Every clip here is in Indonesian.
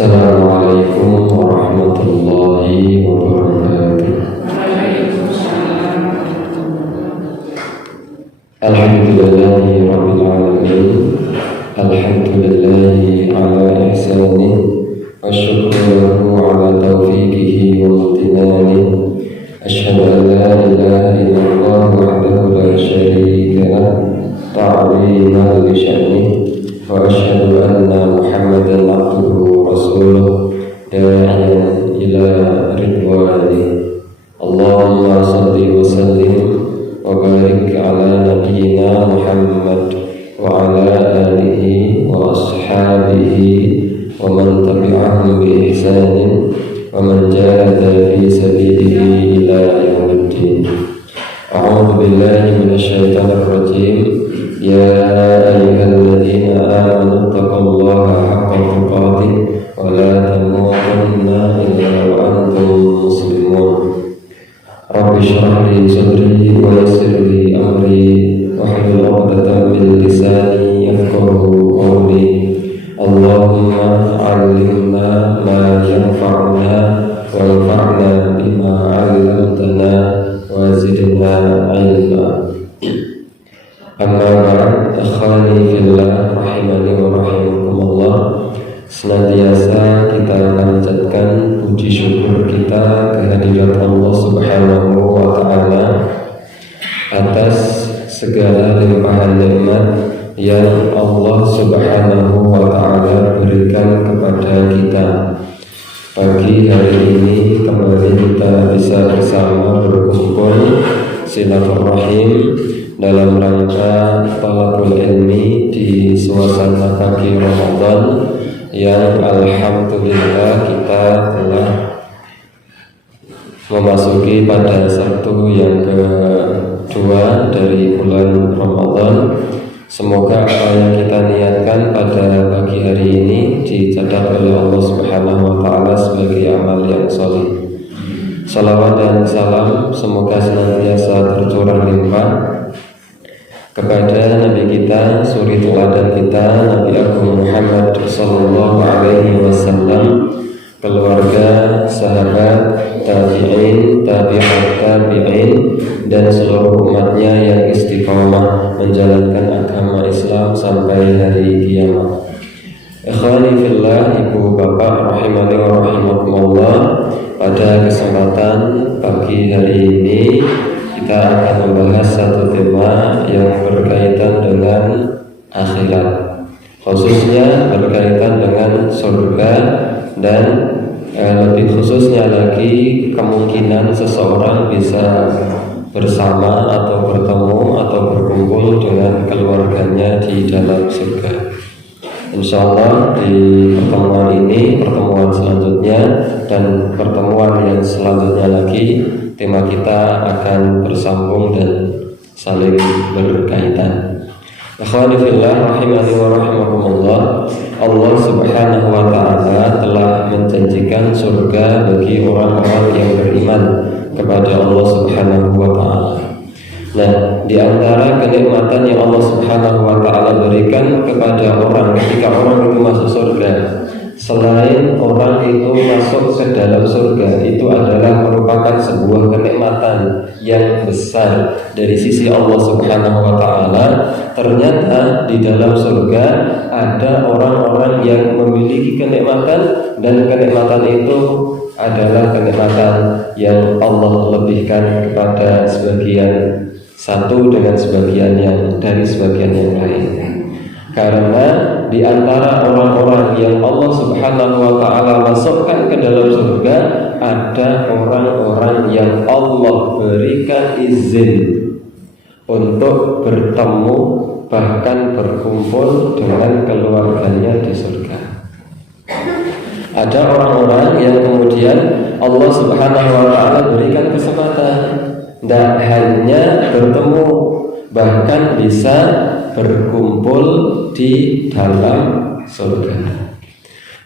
Assalamualaikum warahmatullahi wabarakatuh. Alhamdulillahi rabbil alamin. Alhamdulillahi ala ihsanih wa syukruhu ala taufiqihi wa amtinanih. Asyhadu an la ilaha illallah wahdahu la syarika lah ta'ziman li sya'nih. Wa asyhadu anna Muhammadan abduhu wa rasuluh da'iyan ila ridwani. Allahumma salli wa sallim wa barik ala nabiyyina Muhammad wa ala alihi wa ashabihi wa man tabi'ahum bi ihsanin wa man jahada fi sabilihi ila yaumiddin. A'udzu billahi minasyaitonir rajim. Ya ayyuhalladzina amanu taqullaha haqqa tuqatih wa la tamutunna illa wa antum muslimun. Rabbi shrah li sadri wa yassir li amri wahlul 'uqdatam min lisani yafqahu qawli. Allahumma 'allimna ma yanfa'una wanfa'na bima 'allamtana wa zidna 'ilma. Amma ba'd, akhwani fillah rahimani wa rahimakumullah. Senantiasa kita panjatkan puji syukur kita kehadirat Allah Subhanahu wa ta'ala atas segala limpahan nikmat yang Allah Subhanahu wa ta'ala berikan kepada kita. Pagi hari ini kembali kita bisa bersama berkumpul silaturahim dalam rangka talabul ilmi di suasana pagi Ramadan yang alhamdulillah kita telah memasuki pada Sabtu yang kedua dari bulan Ramadan. Semoga apa yang kita niatkan pada pagi hari ini dicatat oleh Allah Subhanahu wa ta'ala sebagai amal yang sholih. Salawat dan salam semoga senantiasa tercurah limpah kepada Nabi kita, suri teladan kita, Nabi Agung Muhammad sallallahu alaihi wasallam, keluarga, sahabat, tabi'in, tabi'at tabi'in, dan seluruh umatnya yang istiqomah menjalankan agama Islam sampai hari kiamat. Ikhwani fillah, ibu bapak rahimani wa rahimakumullah. Pada kesempatan pagi hari ini kita akan membahas satu tema yang berkaitan dengan akhirat, khususnya berkaitan dengan surga, dan lebih khususnya lagi kemungkinan seseorang bisa bersama atau bertemu atau berkumpul dengan keluarganya di dalam surga. Insyaallah di pertemuan ini, pertemuan selanjutnya, dan pertemuan yang selanjutnya lagi, tema kita akan bersambung dan saling berkaitan. Akhwani fillah rahimani wa rahimakumullah. Allah Subhanahu wa ta'ala telah menjanjikan surga bagi orang-orang yang beriman kepada Allah Subhanahu wa ta'ala. Nah, di antara kenikmatan yang Allah Subhanahu wa ta'ala berikan kepada orang ketika orang itu masuk surga, selain orang itu masuk ke dalam surga, itu adalah merupakan sebuah kenikmatan yang besar dari sisi Allah Subhanahu wa ta'ala. Ternyata di dalam surga ada orang-orang yang memiliki kenikmatan, dan kenikmatan itu adalah kenikmatan yang Allah lebihkan kepada sebagian satu dengan sebagian yang dari sebagian yang lain. Karena di antara orang-orang yang Allah Subhanahu wa ta'ala masukkan ke dalam surga, ada orang-orang yang Allah berikan izin untuk bertemu, bahkan berkumpul dengan keluarganya di surga. Ada orang-orang yang kemudian Allah Subhanahu wa ta'ala berikan kesempatan tidak hanya bertemu, bahkan bisa berkumpul di dalam surga.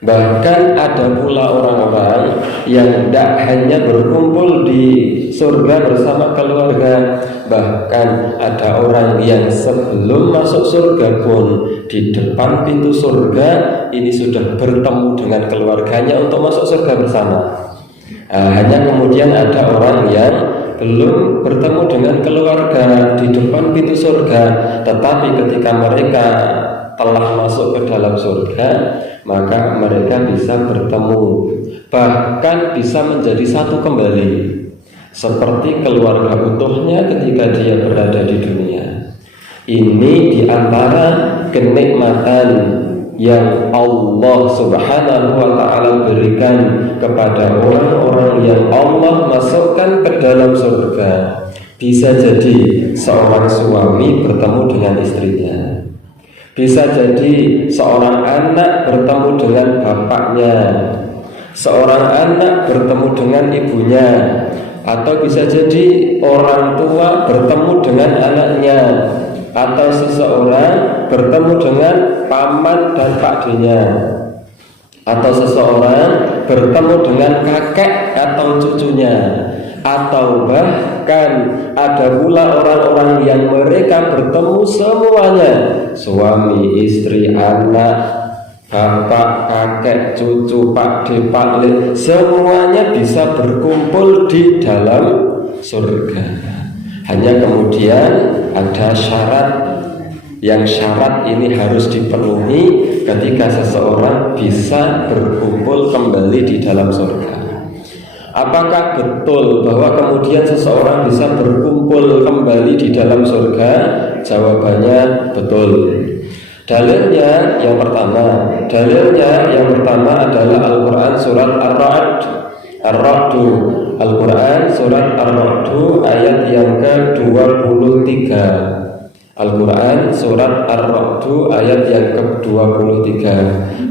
Bahkan ada pula orang-orang yang tidak hanya berkumpul di surga bersama keluarga, bahkan ada orang yang sebelum masuk surga pun di depan pintu surga ini sudah bertemu dengan keluarganya untuk masuk surga bersama. Hanya kemudian ada orang yang belum bertemu dengan keluarga di depan pintu surga, tetapi ketika mereka telah masuk ke dalam surga, maka mereka bisa bertemu, bahkan bisa menjadi satu kembali, seperti keluarga utuhnya ketika dia berada di dunia. Ini diantara kenikmatan yang Allah Subhanahu wa ta'ala berikan kepada orang-orang yang Allah masukkan ke dalam surga. Bisa jadi seorang suami bertemu dengan istrinya, bisa jadi seorang anak bertemu dengan bapaknya, seorang anak bertemu dengan ibunya, atau bisa jadi orang tua bertemu dengan anaknya, atau seseorang bertemu dengan paman dan pakdenya, atau seseorang bertemu dengan kakek atau cucunya, atau bahkan ada pula orang-orang yang mereka bertemu semuanya, suami, istri, anak, bapak, kakek, cucu, pakde, pakle, semuanya bisa berkumpul di dalam surga. Hanya kemudian ada syarat, yang syarat ini harus dipenuhi ketika seseorang bisa berkumpul kembali di dalam surga. Apakah betul bahwa kemudian seseorang bisa berkumpul kembali di dalam surga? Jawabannya betul. Dalilnya yang pertama adalah Al-Quran surat Ar-Ra'd. Al-Quran surat Ar-Ra'd ayat yang ke-23. Al-Quran surat Ar-Ra'd ayat yang ke-23.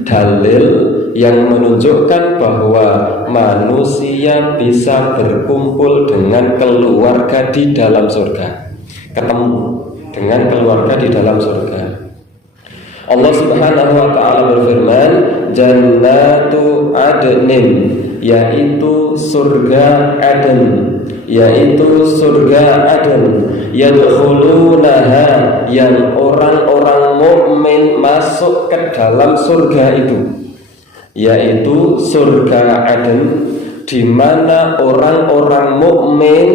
Dalil yang menunjukkan bahwa manusia bisa berkumpul dengan keluarga di dalam surga, ketemu dengan keluarga di dalam surga. Allah Subhanahu wa ta'ala berfirman, Jannatu Adnin, yaitu surga Aden, yadkhulunaha, yang orang-orang mukmin masuk ke dalam surga itu, yaitu surga Aden, di mana orang-orang mukmin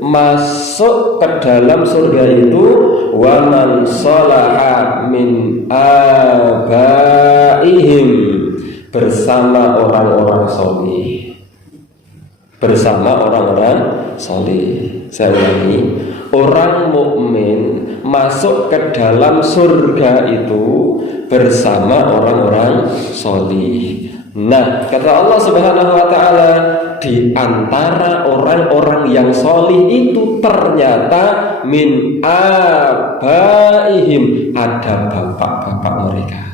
masuk ke dalam surga itu, wa man salaha min abaihim, bersama orang-orang solih, bersama orang-orang solih. Saya ulangi, orang mukmin masuk ke dalam surga itu bersama orang-orang solih. Nah, kata Allah Subhanahu wa ta'ala, di antara orang-orang yang solih itu ternyata min abaihim, ada bapak-bapak mereka.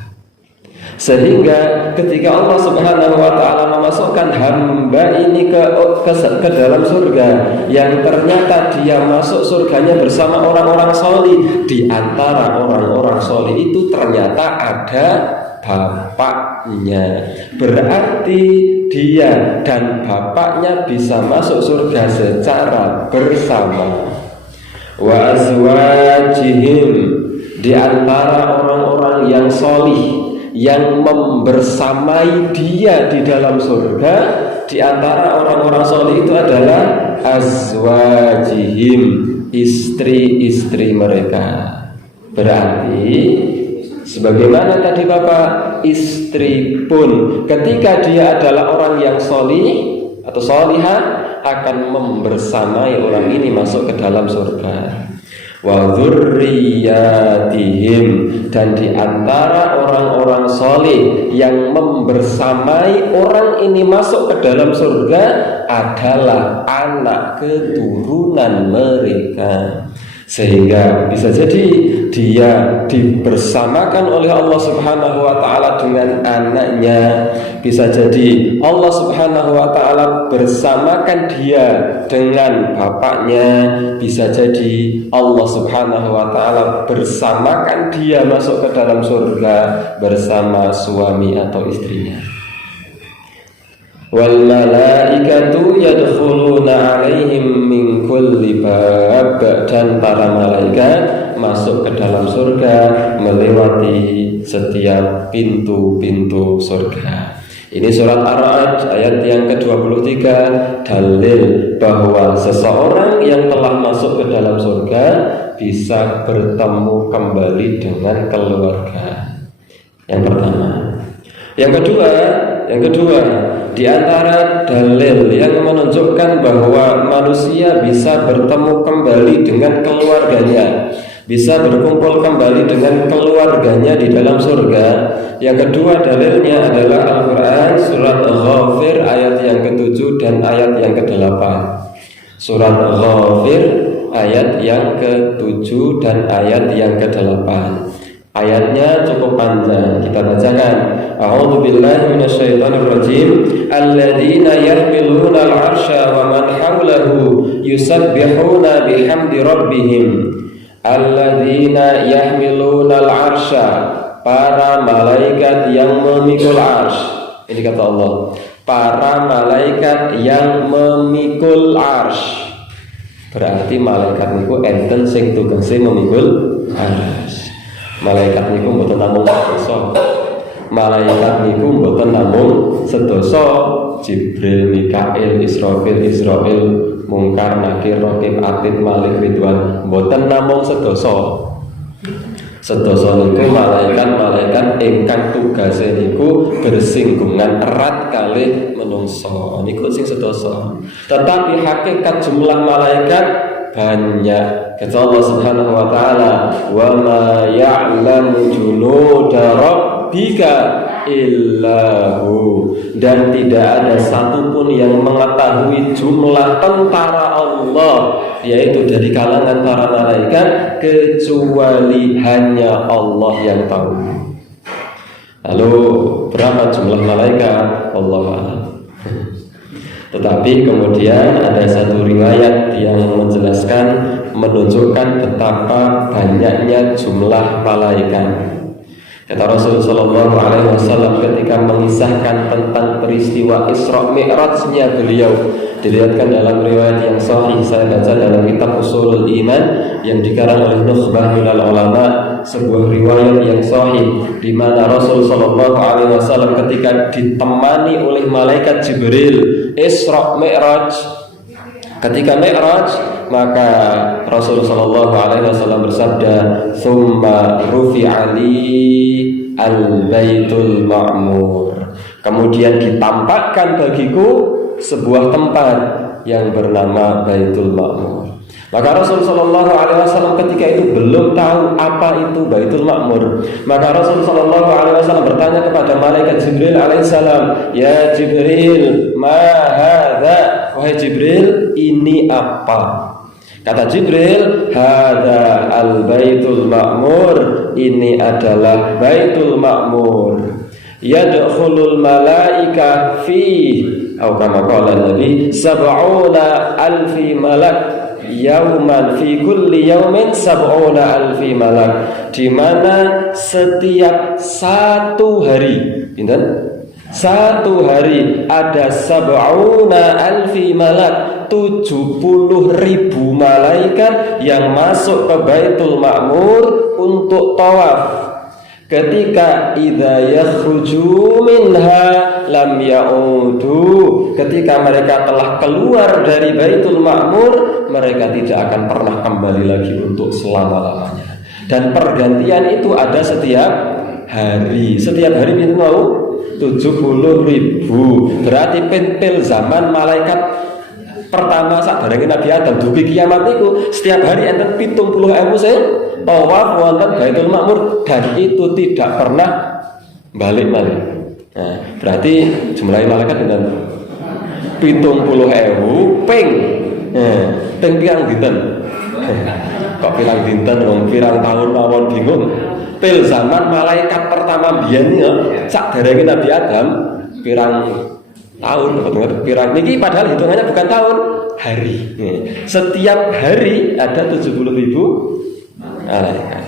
Sehingga ketika Allah Subhanahu wa ta'ala memasukkan hamba ini ke dalam surga, yang ternyata dia masuk surganya bersama orang-orang solih, di antara orang-orang solih itu ternyata ada bapaknya. Berarti dia dan bapaknya bisa masuk surga secara bersama. Wa azwajihim, di antara orang-orang yang solih yang membersamai dia di dalam surga, di antara orang-orang solih itu adalah azwajihim, istri-istri mereka. Berarti sebagaimana tadi Bapak, istri pun ketika dia adalah orang yang solih atau solihah akan membersamai orang ini masuk ke dalam surga. Wa dzurriyyatihim, dan di antara orang-orang solih yang membersamai orang ini masuk ke dalam surga adalah anak keturunan mereka. Sehingga bisa jadi dia dibersamakan oleh Allah Subhanahu wa ta'ala dengan anaknya. Bisa jadi Allah Subhanahu wa ta'ala bersamakan dia dengan bapaknya. Bisa jadi Allah Subhanahu wa ta'ala bersamakan dia masuk ke dalam surga bersama suami atau istrinya. wal malaikatu yadkhuluna 'alaihim min kulli bab, dan para malaikat masuk ke dalam surga melewati setiap pintu-pintu surga. Ini surat Ar-Ra'd ayat yang ke-23, dalil bahwa seseorang yang telah masuk ke dalam surga bisa bertemu kembali dengan keluarga. Yang pertama. Yang kedua, di antara dalil yang menunjukkan bahwa manusia bisa bertemu kembali dengan keluarganya, bisa berkumpul kembali dengan keluarganya di dalam surga. Yang kedua dalilnya adalah Al-Quran surat Ghafir ayat yang ke-7 dan ayat yang ke-8. Surat Ghafir ayat yang ke-7 dan ayat yang ke-8. Ayatnya cukup panjang, kita bacakan. A'udzu billahi minasyaitonir rajim. Alladzina yahmiluna al-'arsya wa man hawlahu yusabbihuna bihamdi rabbihim. Alladzina yahmiluna al-'arsya, para malaikat yang memikul arsy. Ini kata Allah, para malaikat yang memikul arsy. Berarti malaikat niku enten sing tugase memikul arsy. Malaikat niku mboten namung sedoso. Malaikat niku mboten namung sedoso. Jibril, Mikail, Israfil, Munkar, Nakir, Raqib, Atid, Malik, Ridwan, mboten namung sedoso. Sedoso niku malaikat ingkang tugase niku bersinggungan erat kalih menungso. Niku sing sedoso. Tetapi hakikat jumlah malaikat banyak. Kata Allah Subhanahu wa taala, "Wa ma ya'lamu junuda rabbika illahu." Dan tidak ada satupun yang mengetahui jumlah tentara Allah, yaitu dari kalangan para malaikat, kecuali hanya Allah yang tahu. Lalu berapa jumlah malaikat? Wallahu a'lam. Tetapi kemudian ada satu riwayat yang menunjukkan betapa banyaknya jumlah malaikat. Kata Rasulullah SAW ketika mengisahkan tentang peristiwa Isra Mi'rajnya beliau, dilihatkan dalam riwayat yang sahih, saya baca dalam kitab Ushulul Iman yang dikarang oleh Nukhbah minal Ulama, sebuah riwayat yang sahih di mana Rasulullah SAW ketika ditemani oleh malaikat Jibril Isra Mi'raj, ketika Mi'raj, maka Rasulullah SAW bersabda, "Tsumma rufi'ali al-baitul ma'mur." Kemudian ditampakkan bagiku sebuah tempat yang bernama Baitul Ma'mur. Maka Rasulullah SAW ketika itu belum tahu apa itu Baitul Ma'mur. Maka Rasulullah SAW bertanya kepada malaikat Jibril alaihissalam, "Ya Jibril, ma hadza?" Wahai Jibril, ini apa? Kata Jibril, "Hadza al-Baitul Ma'mur." Ini adalah Baitul Ma'mur. Yadkhulul malaika fi, atau kama qala Nabi, 70 alfi malak yauman, fi kulli yaumin 70 alfi malak, di mana setiap satu hari, satu hari ada 70 alfi malak, 70.000 malaikat yang masuk ke Baitul Ma'mur untuk tawaf. Ketika idza yakhruju minha lam ya'udu, ketika mereka telah keluar dari Baitul Ma'mur, mereka tidak akan pernah kembali lagi untuk selama-lamanya. Dan pergantian itu ada setiap hari. Setiap hari itu mau 70.000. Berarti pentil zaman malaikat pertama saat bareng Nabi Adam dugi kiamat itu setiap hari enten 70.000 sing tawaf wonten Baitul Ma'mur, dan itu tidak pernah balik. Nah, berarti jumlah malaikat dengan 70.000 ping. Ping pirang dinten? Kok pirang dinten wong pirang tahun mawon bingung. Pil zaman malaikat pertama biyen ya sak derenge Nabi Adam pirang tahun, pirang niki padahal hitungannya bukan tahun, hari. Setiap hari ada 70.000 malaikat.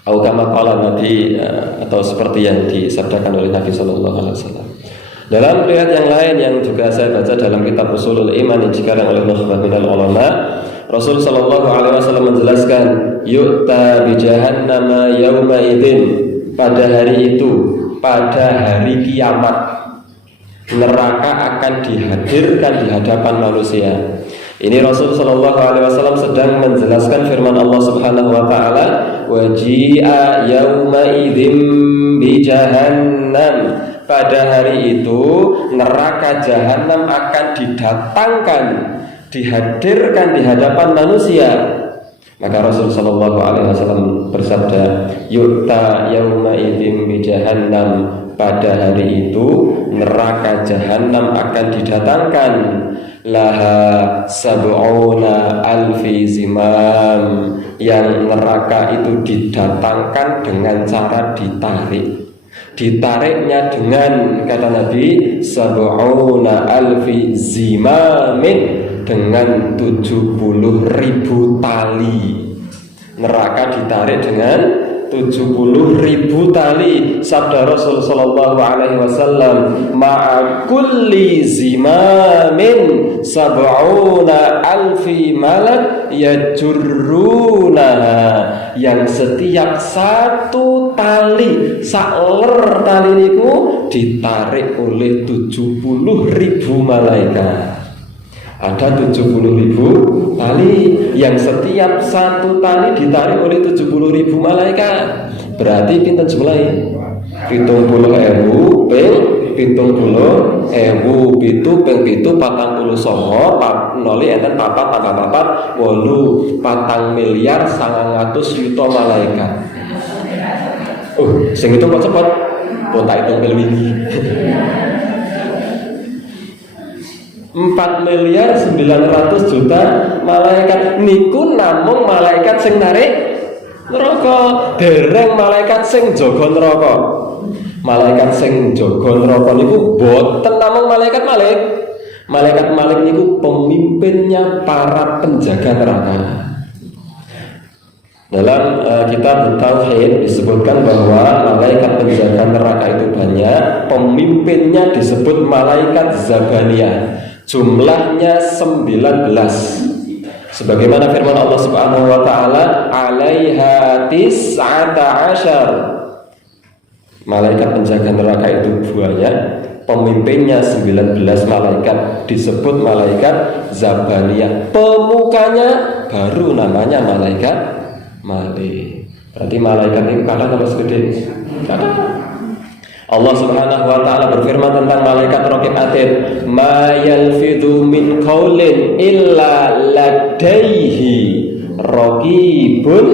Atau kama qala Nabi, atau seperti yang disabdakan oleh Nabi sallallahu alaihi wasallam. Dalam riwayat yang lain yang juga saya baca dalam kitab Ushulul Iman yang dikarang oleh Nukhbah minal Ulama, Rasul sallallahu alaihi wasallam menjelaskan, yu'ta bi jahannama yauma idzin, pada hari itu, pada hari kiamat, neraka akan dihadirkan di hadapan manusia. Ini Rasul sallallahu alaihi wasallam sedang menjelaskan firman Allah Subhanahu wa taala, waji'a yauma idzin bi jahannam. Pada hari itu neraka jahanam akan didatangkan, dihadirkan di hadapan manusia. Maka Rasul sallallahu alaihi wasallam bersabda, yu'ta yauma idzin bi jahannam, pada hari itu neraka jahanam akan didatangkan, laha sab'una alfi zimam, yang neraka itu didatangkan dengan cara ditarik. Ditariknya dengan, kata Nabi, sab'una alfi zimamin, dengan 70.000 tali. Neraka ditarik dengan 70.000 tali. Sabda Rasul sallallahu alaihi wasallam, ma'a kulli zimamin sab'una alfi malak yajurrunaha, yang setiap satu tali, sakler tali niku ditarik oleh 70.000 malaikat. Ada 70.000 tali, yang setiap satu tali ditarik oleh 70.000 malaikat. Berarti pinten jumlahe? 70.000 ping 70.000 pitu ping pitu 49 noli enten 4 tambah 4 8 miliar 900 yuta malaikat. Sing itu kok cepet? Pun tak hitung pilih 4.900.000.000 malaikat niku namung malaikat sing narik neraka, dereng malaikat sing jaga neraka. Malaikat sing jaga neraka niku boten namung malaikat Malik. Malaikat Malik niku pemimpinnya para penjaga neraka. Dalam kitab Tauhid disebutkan bahwa malaikat penjaga neraka itu banyak. Pemimpinnya disebut malaikat Zabaniyah. Jumlahnya 19. Sebagaimana firman Allah Subhanahu wa taala, 'alaiha 19. Malaikat penjaga neraka itu banyak, pemimpinnya 19 malaikat, disebut malaikat Zabaniyah. Pemukanya baru namanya malaikat Malik. Berarti malaikat itu kadang kalau segede kadang. Allah Subhanahu wa taala berfirman tentang malaikat Raqib Atid, ma yalfidhu min qaulin illa ladaihi raqibun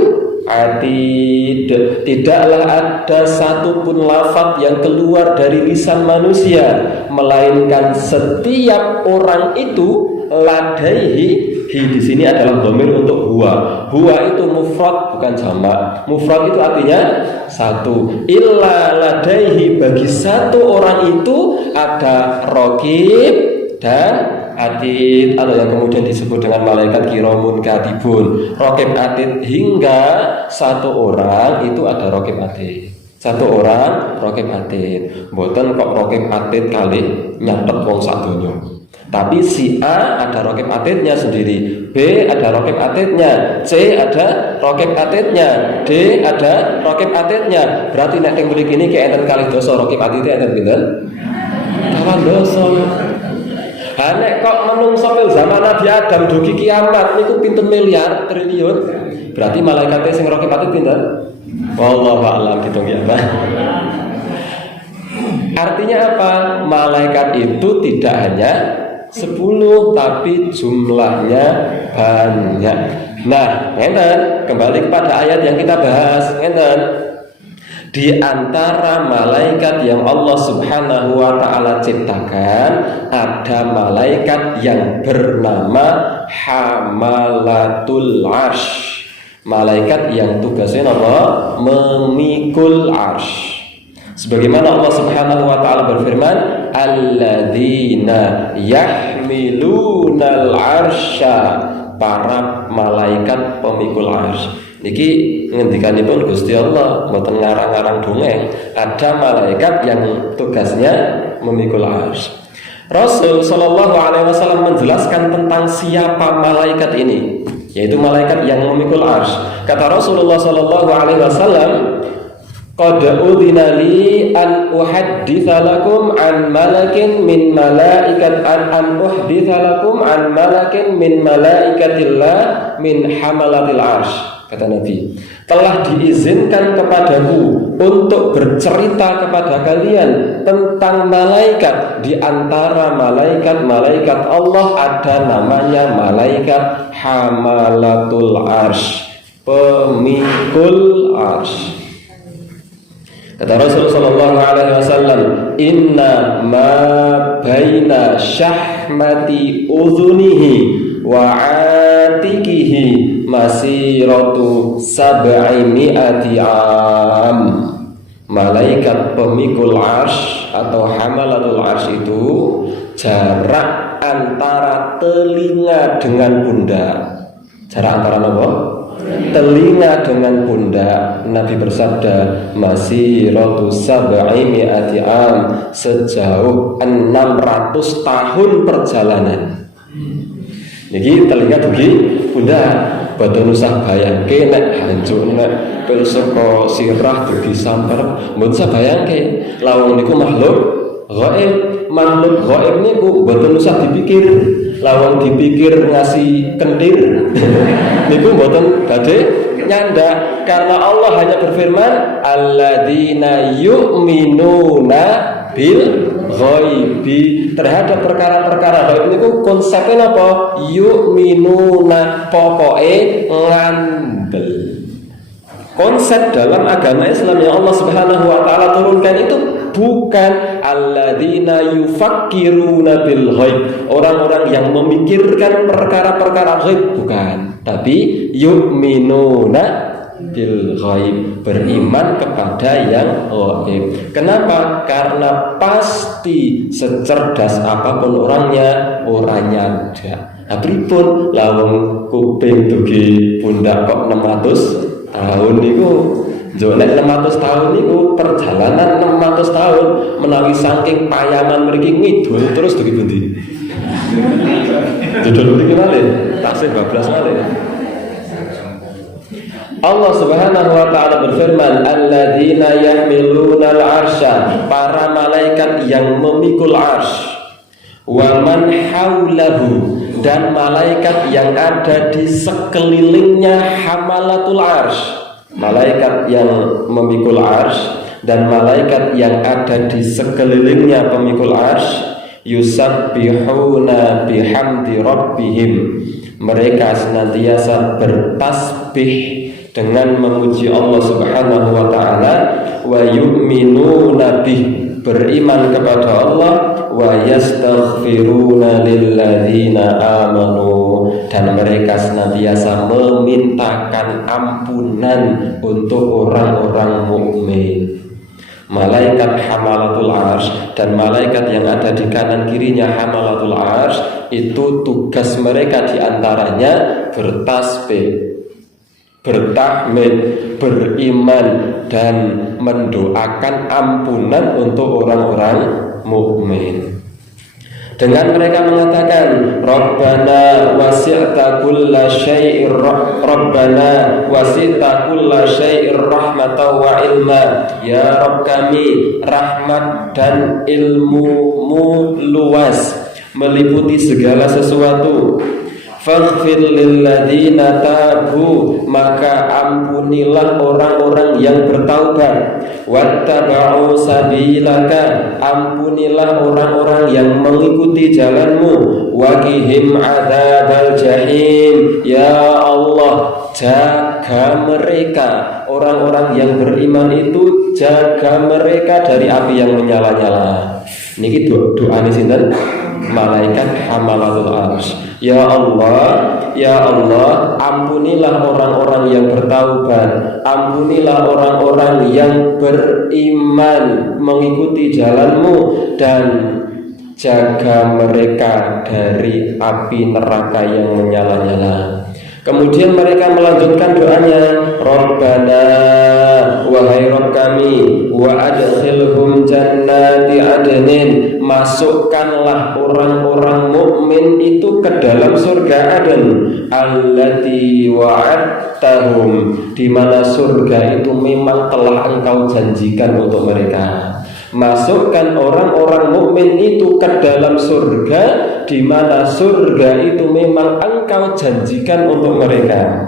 atid. Tidaklah ada satupun lafaz yang keluar dari lisan manusia, melainkan setiap orang itu ladaihi. Di sini adalah dhamir untuk huwa. Huwa itu mufrad bukan jamak. Mufrad itu artinya satu. Illa ladaihi, bagi satu orang itu ada raqib dan atid, atau yang kemudian disebut dengan malaikat kiramun katibun. Raqib atid, hingga satu orang itu ada raqib atid. Satu orang raqib atid. Mboten kok raqib atid kali nyatet wong sak donya. Tapi si A ada raqib atidnya sendiri, B ada raqib atidnya, C ada raqib atidnya, D ada raqib atidnya. Berarti nek teng mriki niki enten kalih dosa raqib atid enten pinten? Kawan dosa. Ha nek kok menungso fil zaman Nabi Adam dugi kiamat niku pinten miliar triliun. Berarti malaikate sing raqib atid pinten? Wallahu a'lam gitu ya, Pak. Artinya apa? Malaikat itu tidak hanya 10, tapi jumlahnya banyak. Nah, ngeten, kembali kepada ayat yang kita bahas, ngeten. Di antara malaikat yang Allah Subhanahu wa taala ciptakan, ada malaikat yang bernama Hamalatul Arsy. Malaikat yang tugasnya apa? Memikul arsy. Sebagaimana Allah Subhanahu wa taala berfirman, alladzina yahmilunal arsya, para malaikat pemikul arsy. Iki ngendikanipun Gusti Allah, mboten ngarang-ngarang dongeng. Ada malaikat yang tugasnya memikul arsy. Rasul Shallallahu Alaihi Wasallam menjelaskan tentang siapa malaikat ini, yaitu malaikat yang memikul arsy. Kata Rasulullah Shallallahu Alaihi Wasallam, qad udhina li an uhadditsa lakum an malakin min malaikat an uhadditsa lakum an malakin min malaikatillah min hamalatil arsy. Kata Nabi, telah diizinkan kepadaku untuk bercerita kepada kalian tentang malaikat. Di antara malaikat-malaikat Allah ada namanya malaikat hamalatul arsy, pemikul arsy. Kata Rasulullah sallallahu alaihi wasallam, inna ma baina syahmati udhunihi wa atikihi masiratu sab'imi'ati am. Malaikat pemikul arsy atau hamalatul arsy itu jarak antara telinga dengan pundak. Jarak antara apa? Telinga dengan pundak. Nabi bersabda, masiratu sab'imi'ati am, sejauh 600 tahun perjalanan. Jadi telinga dugi pundak. Boten usah bayangke nek hancur nek pil saka sirah dugi samper, mboten usah bayangke. Lawang niku makhluk gaib. Makhluk gaib niku boten usah dipikir. Lawang dipikir ngasih kentir niku mboten badhe nyandak, karena Allah hanya berfirman alladzina yu'minuna bil ghaibi. Terhadap perkara-perkara gaib niku konsepnya apa? Yu'minuna, pokoke ngandel. Konsep dalam agama Islam yang Allah Subhanahu wa taala turunkan itu bukan alladzina yufakkiruna bil ghaib, orang-orang yang memikirkan perkara-perkara ghaib, bukan, tapi yu'minuna bil ghaib, beriman kepada yang ghaib. Kenapa? Karena pasti secerdas apapun orangnya, orangnya ada. Nah, pripun lawang kuping dugi pundak kok 600 tahun niku. Nek 600 tahun niku perjalanan 600 tahun menawi saking payangan mriki ngidul terus dugi pundi? Dodol mriki malih, taksih bablas malih. Allah Subhanahu wa taala berfirman, alladzina yahmiluna al-arsya, para malaikat yang memikul arsy, wa man haulahu, dan malaikat yang ada di sekelilingnya hamalatul arsy. Malaikat yang memikul arsy dan malaikat yang ada di sekelilingnya pemikul arsy, yusabbihuna bihamdi rabbihim, mereka senantiasa bertasbih dengan memuji Allah Subhanahu wa taala, wa yu'minuna bih, beriman kepada Allah, wa yastaghfiruna lilladzina amanu, dan mereka senantiasa memintakan ampunan untuk orang-orang mukmin. Malaikat hamalatul arsy dan malaikat yang ada di kanan kirinya hamalatul arsy itu tugas mereka diantaranya bertasbih, bertahmid, beriman, dan mendoakan ampunan untuk orang-orang mukmin. Dengan mereka mengatakan, Rabbana wasi'ta kulla syai'ir Rabbana wasi'ta kulla syai'ir rahmatan wa ilma, ya Rabb kami, rahmat dan ilmu-Mu luas, meliputi segala sesuatu. Faghfir lilladzina tabu, maka ampunilah orang-orang yang bertaubat. Wattaba'u sabilaka, ampunilah orang-orang yang mengikuti jalanmu. Waqihim adzabal jahim, ya Allah, jaga mereka, orang-orang yang beriman itu jaga mereka dari api yang menyala-nyala. Niki doa ini sinten? Malaikat hamalatul arsy. Ya Allah, ya Allah, ampunilah orang-orang yang bertaubat, ampunilah orang-orang yang beriman mengikuti jalanmu, dan jaga mereka dari api neraka yang menyala-nyala. Kemudian mereka melanjutkan doanya, Rabbana, wahai Rabb kami, wa adkhilhum jannati adnin, masukkanlah orang-orang mukmin itu ke dalam surga Aden, allati wa'adtahum, di mana surga itu memang telah engkau janjikan untuk mereka. Masukkan orang-orang mukmin itu ke dalam surga, di mana surga itu memang engkau janjikan untuk mereka.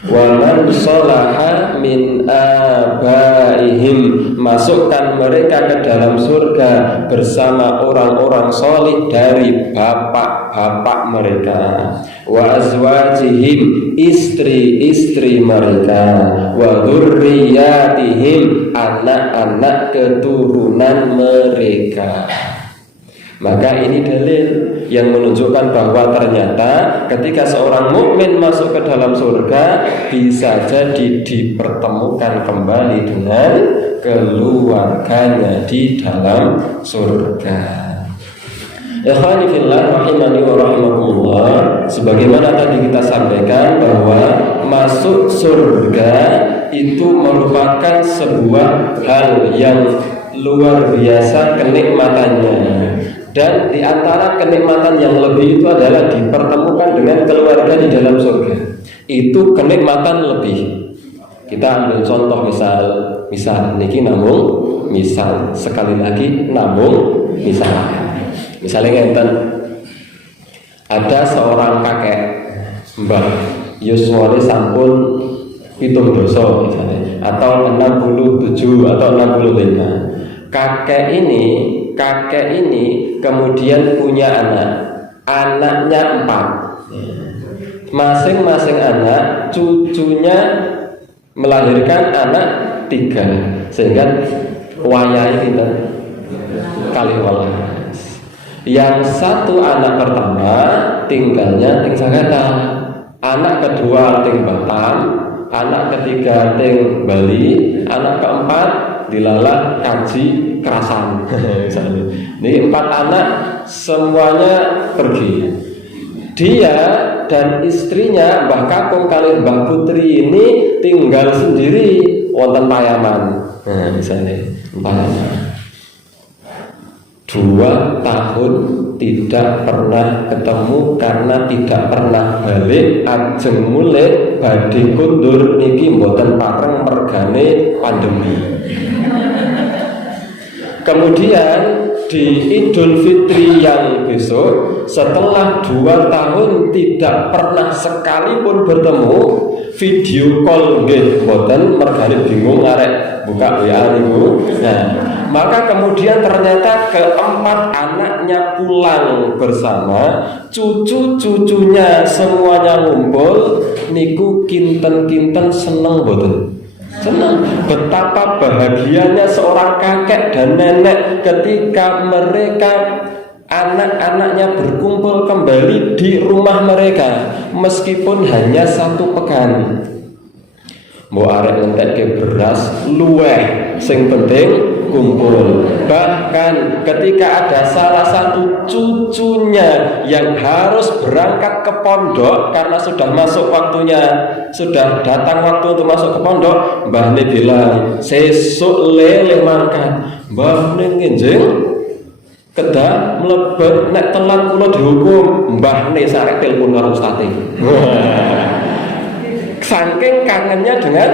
Wa man shalaha min abaihim, masukkan mereka ke dalam surga bersama orang-orang solih dari bapak-bapak mereka. Wa azwajihim, istri-istri mereka. Wa dzurriyyatihim, anak-anak keturunan mereka. Maka ini dalil yang menunjukkan bahwa ternyata ketika seorang mukmin masuk ke dalam surga, bisa jadi dipertemukan kembali dengan keluarganya di dalam surga. Ikhwani fillah rahimani wa rahimakumullah, sebagaimana tadi kita sampaikan bahwa masuk surga itu merupakan sebuah hal yang luar biasa kenikmatannya. Dan di antara kenikmatan yang lebih itu adalah dipertemukan dengan keluarga di dalam surga. Itu kenikmatan lebih. Kita ambil contoh misal niki namung misal, sekali lagi namung misal. Misalnya ngenten, ada seorang kakek mbah yuswane sampun 7 dosa misalnya, atau 67 atau 65. Kakek ini kemudian punya anaknya 4. Masing-masing anak cucunya melahirkan anak 3, sehingga wayahe kita kali 12. Yang satu anak pertama tinggalnya ting Jakarta, anak kedua ting Batam, anak ketiga ting Bali, anak keempat dilalah kaji kerasan. Misalnya ini 4 anak semuanya pergi. Dia dan istrinya Mbah Kakung kali Mbah Putri ini tinggal sendiri wonten Payaman. Misalnya 2 tahun tidak pernah ketemu karena tidak pernah balik. Ajeng mulai badhe kundur niki mboten pareng mergane pandemi. Kemudian di Idul Fitri yang besok, setelah 2 tahun tidak pernah sekalipun bertemu, video call nggih mboten mergane bingung arek buka WA niku. Nah, maka kemudian ternyata keempat anaknya pulang bersama, cucu-cucunya semuanya ngumpul niku kinten-kinten seneng mboten? Senang. Betapa bahagianya seorang kakek dan nenek ketika mereka anak-anaknya berkumpul kembali di rumah mereka, meskipun hanya 1 pekan. Mbok arek ngentekke beras luweh, sing penting kumpul. Bahkan ketika ada salah satu cucunya yang harus berangkat ke pondok karena sudah masuk waktunya, sudah datang waktu untuk masuk ke pondok, Mbah ne bilang, "Sesuk lele mangkat." Mbah ne nginjing kedah mlebet, nek telat kula dihukum. Mbah ne sarek telepon karo ustate. Saking kangennya dengan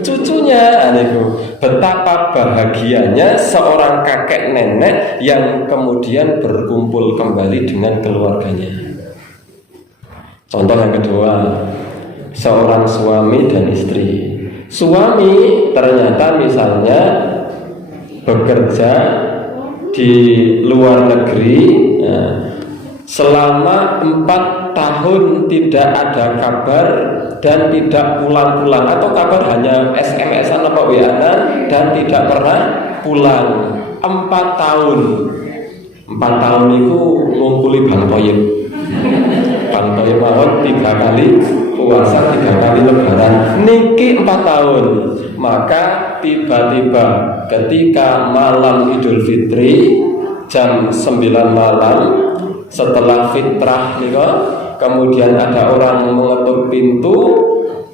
cucunya, aniku. Betapa bahagianya seorang kakek nenek yang kemudian berkumpul kembali dengan keluarganya. Contoh yang kedua, seorang suami dan istri. Suami ternyata misalnya bekerja di luar negeri, selama 4 tahun tidak ada kabar dan tidak pulang-pulang, atau kabar hanya SMS-an atau WA-an dan tidak pernah pulang. 4 tahun. 4 tahun itu ngumpuli Bang Toyib. Bang Toyib mawon 3 kali puasa, 3 kali lebaran. Niki 4 tahun. Maka tiba-tiba ketika malam Idul Fitri jam 9 malam setelah fitrah nika, kemudian ada orang mengetuk pintu,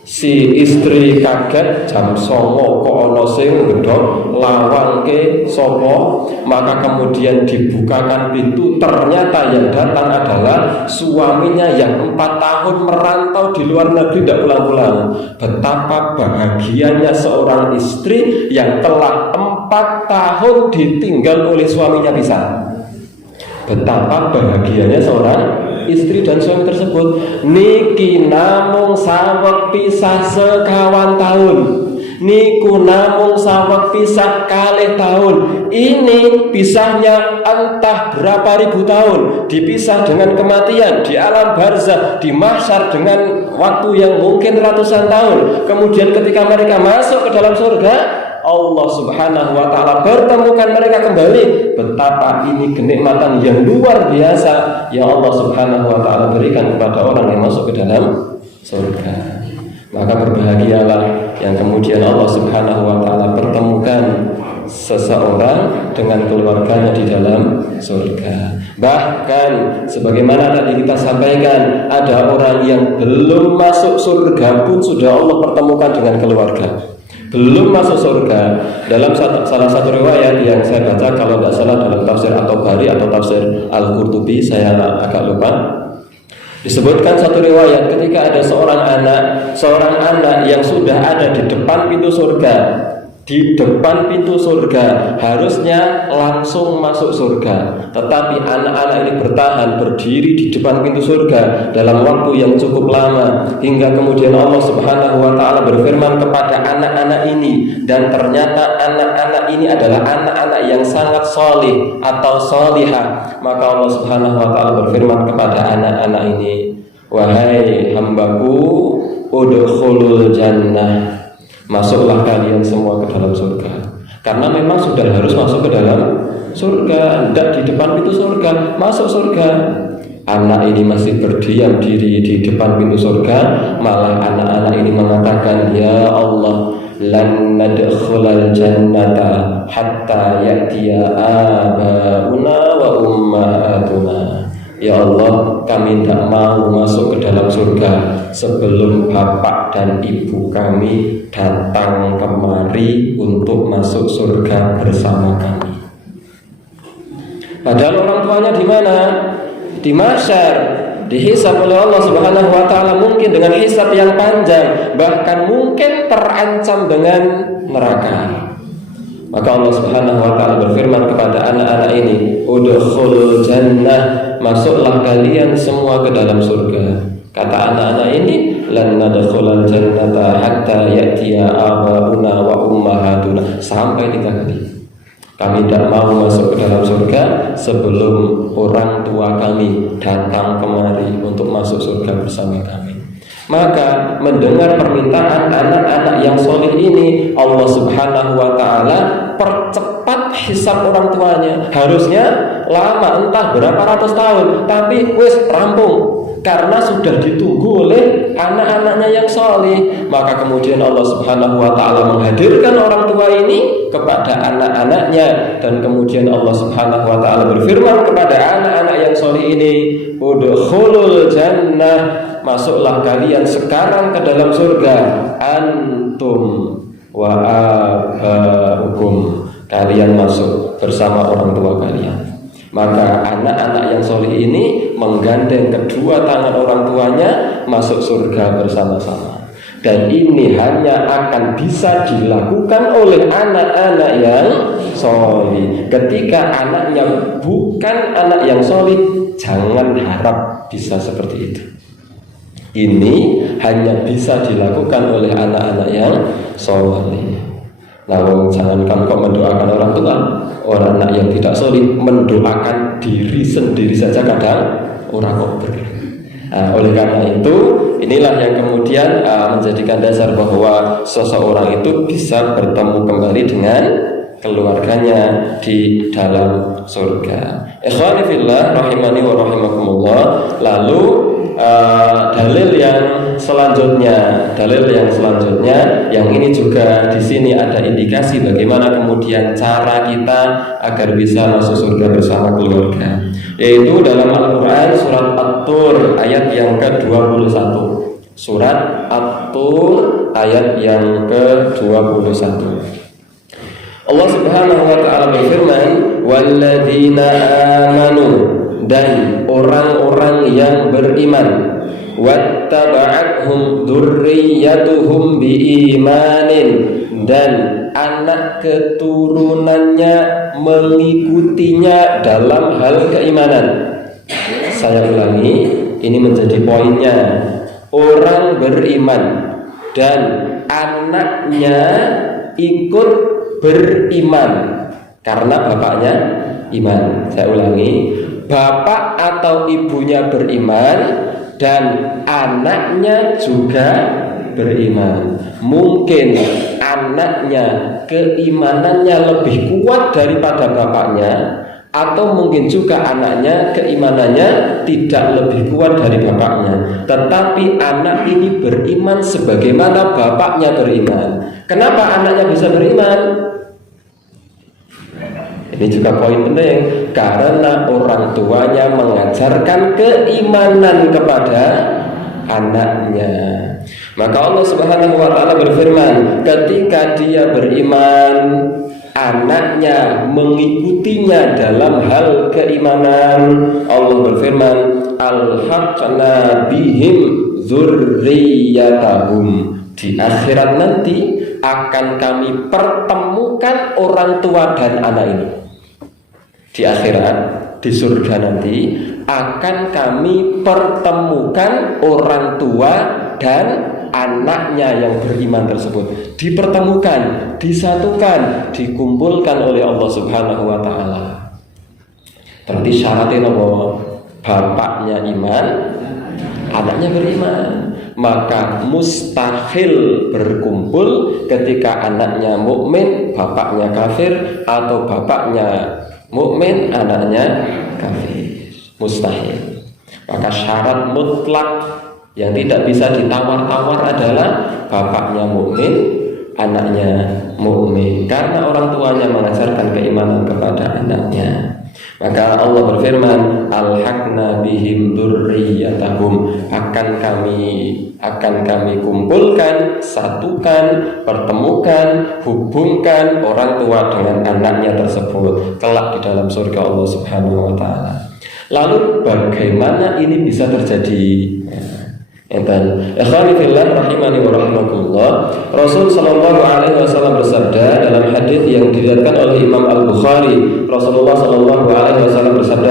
si istri kaget jam 09.00 kok ono sing ngedok lawang ke sopo, maka kemudian dibukakan pintu, ternyata yang datang adalah suaminya yang 4 tahun merantau di luar negeri tidak pulang-pulang. Betapa bahagianya seorang istri yang telah 4 tahun ditinggal oleh suaminya pisah. Betapa bahagianya seorang istri dan suami tersebut. Niki namung saweg pisah sekawan tahun, niku namung saweg pisah 2 tahun. Ini pisahnya entah berapa ribu tahun, dipisah dengan kematian di alam barzah, di mahsyar dengan waktu yang mungkin ratusan tahun. Kemudian ketika mereka masuk ke dalam surga, Allah Subhanahu wa ta'ala pertemukan mereka kembali. Betapa ini kenikmatan yang luar biasa yang Allah Subhanahu wa ta'ala berikan kepada orang yang masuk ke dalam surga. Maka berbahagialah yang kemudian Allah Subhanahu wa ta'ala pertemukan seseorang dengan keluarganya di dalam surga. Bahkan sebagaimana tadi kita sampaikan, ada orang yang belum masuk surga pun sudah Allah pertemukan dengan keluarga. Belum masuk surga. Dalam salah satu riwayat yang saya baca, kalau tidak salah dalam tafsir At-Tabari atau tafsir Al-Qurtubi, saya agak lupa, disebutkan satu riwayat ketika ada seorang anak yang sudah ada di depan pintu surga. Di depan pintu surga, harusnya langsung masuk surga, tetapi anak-anak ini bertahan berdiri di depan pintu surga dalam waktu yang cukup lama, hingga kemudian Allah Subhanahu wa ta'ala berfirman kepada anak-anak ini. Dan ternyata anak-anak ini adalah anak-anak yang sangat solih atau solihah. Maka Allah Subhanahu wa ta'ala berfirman kepada anak-anak ini, wahai hambaku, udkhulul jannah, masuklah kalian semua ke dalam surga. Karena memang sudah harus masuk ke dalam surga, tidak di depan pintu surga, masuk surga. Anak ini masih berdiam diri di depan pintu surga, malah anak-anak ini mengatakan, ya Allah, lan nadkhulal jannata hatta ya'tiya abauna wa ummahatuna. Ya Allah, kami tidak mau masuk ke dalam surga sebelum bapak dan ibu kami datang kemari untuk masuk surga bersama kami. Padahal orang tuanya di mana? Di mahsyar, dihisab oleh Allah Subhanahu wa ta'ala, mungkin dengan hisab yang panjang, bahkan mungkin terancam dengan neraka. Maka Allah Subhanahu wa ta'ala berfirman kepada anak-anak ini, udkhulul jannah, masuklah kalian semua ke dalam surga. Kata anak-anak ini, lan nadkhulal jannata hatta ya'tiya abauna wa ummahatuna, sampai 3 kali. Kami tidak mau masuk ke dalam surga sebelum orang tua kami datang kemari untuk masuk surga bersama kami. Maka mendengar permintaan anak-anak yang soleh ini, Allah Subhanahu wa ta'ala percepat hisab orang tuanya. Harusnya lama, entah berapa ratus tahun, tapi wis rampung, karena sudah ditunggu oleh anak-anaknya yang soleh. Maka kemudian Allah Subhanahu wa ta'ala menghadirkan orang tua ini kepada anak-anaknya. Dan kemudian Allah Subhanahu wa ta'ala berfirman kepada anak-anak yang soleh ini, udkhulul jannah, masuklah kalian sekarang ke dalam surga, antum wa abaukum, kalian masuk bersama orang tua kalian. Maka anak-anak yang soleh ini menggandeng kedua tangan orang tuanya masuk surga bersama-sama. Dan ini hanya akan bisa dilakukan oleh anak-anak yang soleh. Ketika anaknya bukan anak yang soleh, jangan harap bisa seperti itu. Ini hanya bisa dilakukan oleh anak-anak yang soleh. Namun jangan kamu kok mendoakan orang tua, orang anak yang tidak soleh mendoakan diri sendiri saja kadang orang kok bergerak. Oleh karena itu, inilah yang kemudian menjadikan dasar bahwa seseorang itu bisa bertemu kembali dengan keluarganya di dalam surga. Ikhwani fillah rahimani wa rahimakumullah. Lalu dalil yang selanjutnya, yang ini juga di sini ada indikasi bagaimana kemudian cara kita agar bisa masuk surga bersama keluarga, yaitu dalam Al-Quran surat At-Tur ayat yang ke-21. Surat At-Tur ayat yang ke-21. Allah Subhanahu wa taala berfirman, "Walladzina amanu," dan orang-orang yang beriman, "wattaba'athum dzurriyyatuhum biimanin," dan anak keturunannya mengikutinya dalam hal keimanan. Saya ulangi, ini menjadi poinnya. Orang beriman dan anaknya ikut beriman karena bapaknya iman. Saya ulangi, bapak atau ibunya beriman dan anaknya juga beriman. Mungkin anaknya keimanannya lebih kuat daripada bapaknya, atau mungkin juga anaknya keimanannya tidak lebih kuat dari bapaknya. Tetapi anak ini beriman sebagaimana bapaknya beriman. Kenapa anaknya bisa beriman? Ini juga poin penting, karena orang tuanya mengajarkan keimanan kepada anaknya. Maka Allah Subhanahu wa taala berfirman, ketika dia beriman, anaknya mengikutinya dalam hal keimanan. Allah berfirman, alhaqna bihim dzurriyyatahum. Di akhirat nanti akan kami pertemukan orang tua dan anak ini. Di akhirat, di surga nanti akan kami pertemukan orang tua dan anaknya yang beriman tersebut. Dipertemukan, disatukan, dikumpulkan oleh Allah Subhanahu wa taala. Berarti syaratnya apa? Bapaknya iman, anaknya beriman. Maka mustahil berkumpul ketika anaknya mukmin, bapaknya kafir, atau bapaknya mukmin, anaknya kafir. Mustahil. Maka syarat mutlak yang tidak bisa ditawar-tawar adalah bapaknya mukmin, anaknya mukmin, karena orang tuanya mengajarkan keimanan kepada anaknya. Maka Allah berfirman, alhaqna bihim dzurriyyatahum, akan kami kumpulkan, satukan, pertemukan, hubungkan orang tua dengan anaknya tersebut kelak di dalam surga Allah Subhanahu wa taala. Lalu bagaimana ini bisa terjadi? Ikhwani fillah rahimani wa rahimakumullah. Rasul sallallahu alaihi wasallam bersabda dalam hadis yang diriwayatkan oleh Imam Al-Bukhari. Rasulullah sallallahu alaihi wasallam bersabda,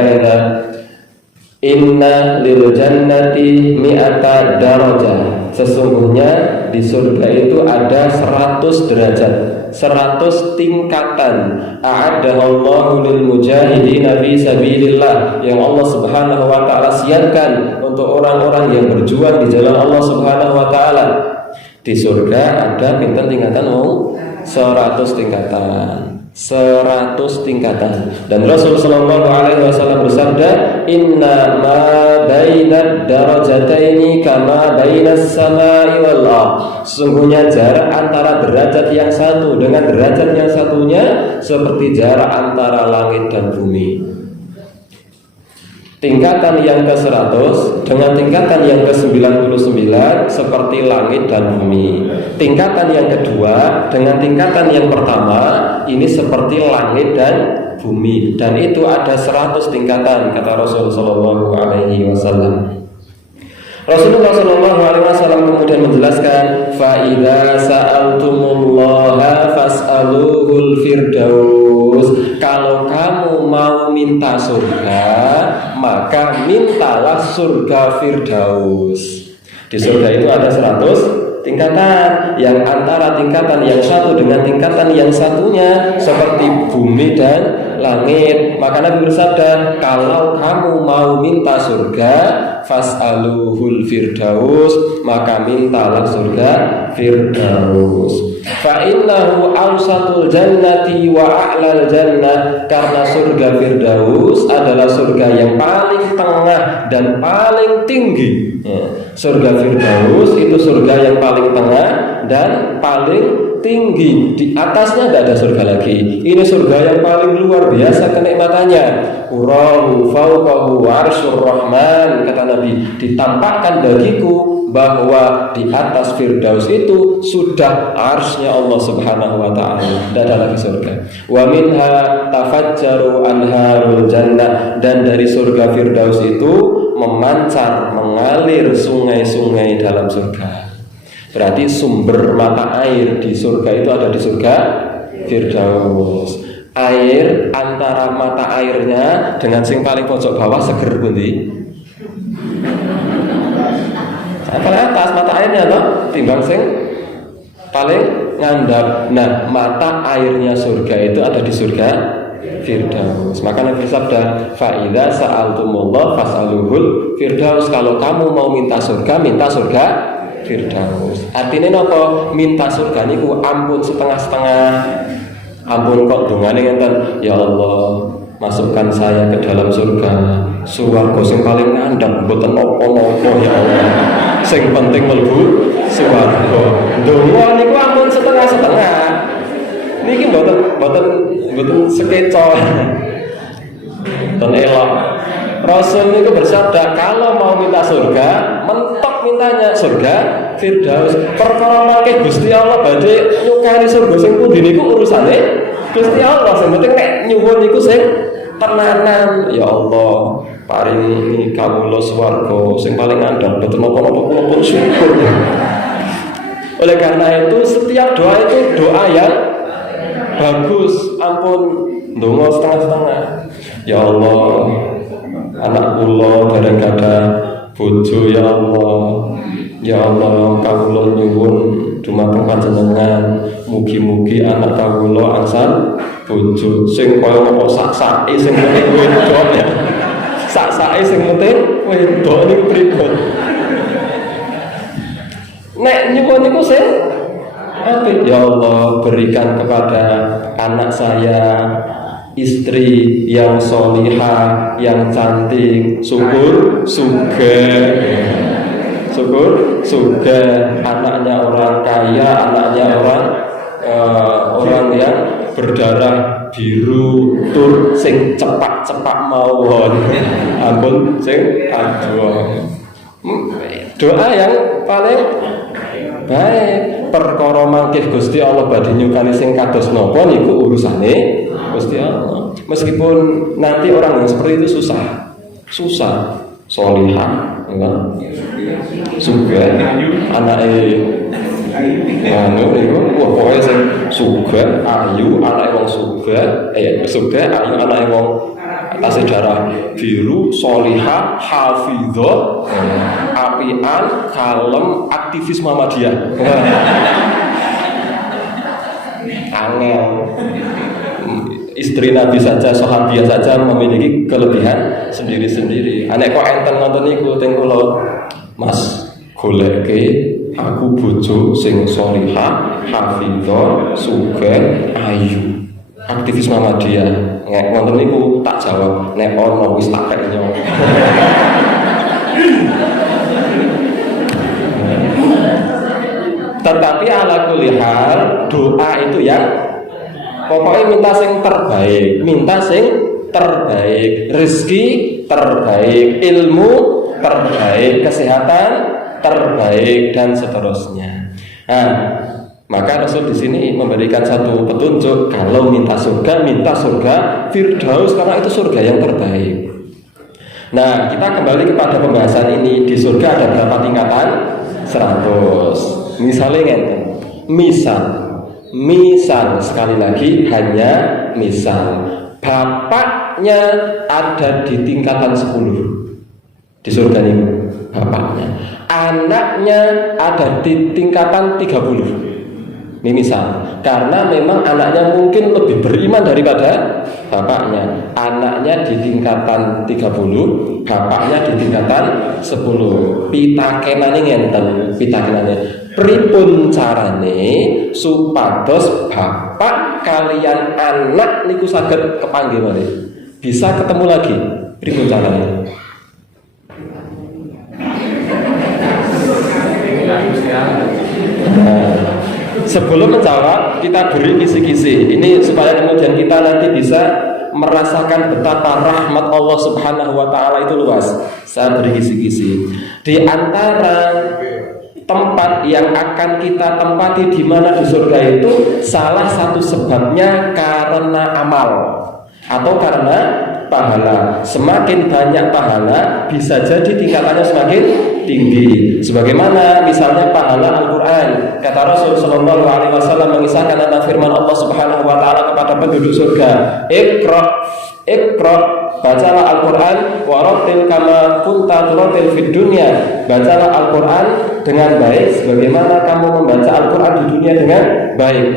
inna lil jannati mi'ata darajah. Sesungguhnya di surga itu ada 100 derajat, 100 tingkatan. A'addahallahu lil mujahidina fi sabilillah, yang Allah Subhanahu wa taala siapkan untuk orang-orang yang berjuang di jalan Allah Subhanahu wa taala. Di surga ada pinten tingkatan? 100 tingkatan. 100 tingkatan. Dan Rasul sallallahu alaihi wasallam bersabda, inna ma bainad darajataini kama bainas samai wal ardh. Sesungguhnya jarak antara derajat yang satu dengan derajat yang satunya seperti jarak antara langit dan bumi. Tingkatan yang ke-100 dengan tingkatan yang ke-99 seperti langit dan bumi. Tingkatan yang kedua dengan tingkatan yang pertama ini seperti langit dan bumi. Dan itu ada 100 tingkatan, kata Rasulullah sallallahu alaihi wasallam. Rasulullah sallallahu alaihi wasallam kemudian menjelaskan, fa idza sa'altumullaha fas'aluhul firdaus. Kalau kamu mau minta surga, maka mintalah surga Firdaus. Di surga itu ada 100 tingkatan, yang antara tingkatan yang satu dengan tingkatan yang satunya seperti bumi dan langit. Maka Nabi bersabda, kalau kamu mau minta surga, fas'aluhul firdaus, maka mintalah surga Firdaus. Fa innahu awsatul jannati wa a'lal jannah, karena surga Firdaus adalah surga yang paling tengah dan paling tinggi. Surga Firdaus itu surga yang paling tengah dan paling tinggi. Di atasnya tidak ada surga lagi. Ini surga yang paling luar biasa kenikmatannya. Urahu fawqahu arsyur rahman, kata Nabi, ditampakkan bagiku bahwa di atas Firdaus itu sudah arsy-Nya Allah Subhanahu wa taala. Tidak ada lagi surga. Wa minha tafajjaru anharul jannah, dan dari surga Firdaus itu memancar, mengalir sungai-sungai dalam surga. Berarti sumber mata air di surga itu ada di surga Firdaus. Air antara mata airnya dengan sing paling pojok bawah seger pundi? Paling atas mata airnya toh timbang sing paling ngandap. Nah, mata airnya surga itu ada di surga Firdaus. Maka Nabi bersabda, fa idza sa'altumullah fas'aluhul Firdaus. Kalau kamu mau minta surga Firdaus. Artinya napa? Minta surga niku ampun setengah-setengah. Ampun kok dongane ngenten, ya Allah, masukkan saya ke dalam surga. Swarga sing paling ngandhap mboten apa-apa ya Allah. Sing penting mlebu swarga. Donga niku ampun setengah-setengah. Niki mboten sekeco. Mboten elok. Rasul niku bersabda, kalau mau minta surga, mentok mintanya surga Firdaus. Perkara mangke Gusti Allah badhe nyukani surga sing pundi niku urusane Gusti Allah. Sing penting nek nyuwun niku sing tenanan. Ya Allah, paringi kawula swarga sing paling andhap, mboten napa-napa kula pun syukur. Oleh karena itu setiap doa itu doa yang bagus. Ampun ndonga setengah-setengah. Ya Allah, anak kula bareng kada bojo, ya Allah. Ya Allah, kawula nyuwun dumateng panjenengan, mugi-mugi anak kawula angsal bojo sing kaya apa sak-sake sing penting wedok ya. Sak-sake sing penting wedok niku pripun. Nek nyuwun niku sing apik, ya Allah, berikan kepada anak saya istri yang solihah, yang cantik, syukur anaknya orang kaya, anaknya orang yang berdarah biru tur sing cepak-cepak mawon. Ampun sing aduh. Doa yang paling baik. Perkara mangkih Gusti Allah badhe nyukani sing kados napa niku urusane Gusti Allah. Meskipun nanti orang yang seperti itu susah, solihah, suga, anake niku pokoke sing suga, ayu, anake wong suga, ayu anake wong atas darah biru, solihah, hafidhah, apian, kalem, aktivis Muhammadiyah. Angel. Istri Nabi saja, sahabiah saja memiliki kelebihan sendiri-sendiri. Anek kok enten nonton niku teng kula, Mas, goleke aku bojo sing solihah, hafidhah, sugih, ayu, aktivis Muhammadiyah. Nek nonton niku tak jawab, nek ono wis tak keknya. Tetapi ala kulli hal, doa itu yang pokoknya minta sing terbaik, rezeki terbaik, ilmu terbaik, kesehatan terbaik, dan seterusnya. Nah, maka Rasul di sini memberikan satu petunjuk, kalau minta surga Firdaus, karena itu surga yang terbaik. Nah, kita kembali kepada pembahasan ini. Di surga ada berapa tingkatan? 100. Misalnya ngeten. Misal sekali lagi hanya misal, bapaknya ada di tingkatan 10 di surga ini, bapaknya. Anaknya ada di tingkatan 30. Ini misal, karena memang anaknya mungkin lebih beriman daripada bapaknya. Anaknya di tingkatan 30, bapaknya di tingkatan 10. Pitakenane ngenten, pitakenane Pripun carane supados bapak kalian anak niku saged kepanggih malih, bisa ketemu lagi? Pripun carane? Nah, sebelum menjawab kita beri kisi-kisi ini supaya kemudian kita nanti bisa merasakan betapa rahmat Allah Subhanahu wa taala itu luas. Saya beri kisi-kisi. Di antara tempat yang akan kita tempati di mana di surga itu, salah satu sebabnya karena amal atau karena pahala. Semakin banyak pahala, bisa jadi tingkatannya semakin tinggi. Sebagaimana misalnya pahala Al-Quran. Kata Rasul Sallallahu Alaihi Wasallam mengisahkan tentang firman Allah Subhanahu Wa Taala kepada penduduk surga, Iqra, bacalah Al-Quran, warattil kama kunta turattil fid dunya. Bacalah Al-Quran dengan baik sebagaimana kamu membaca Al-Quran di dunia dengan baik.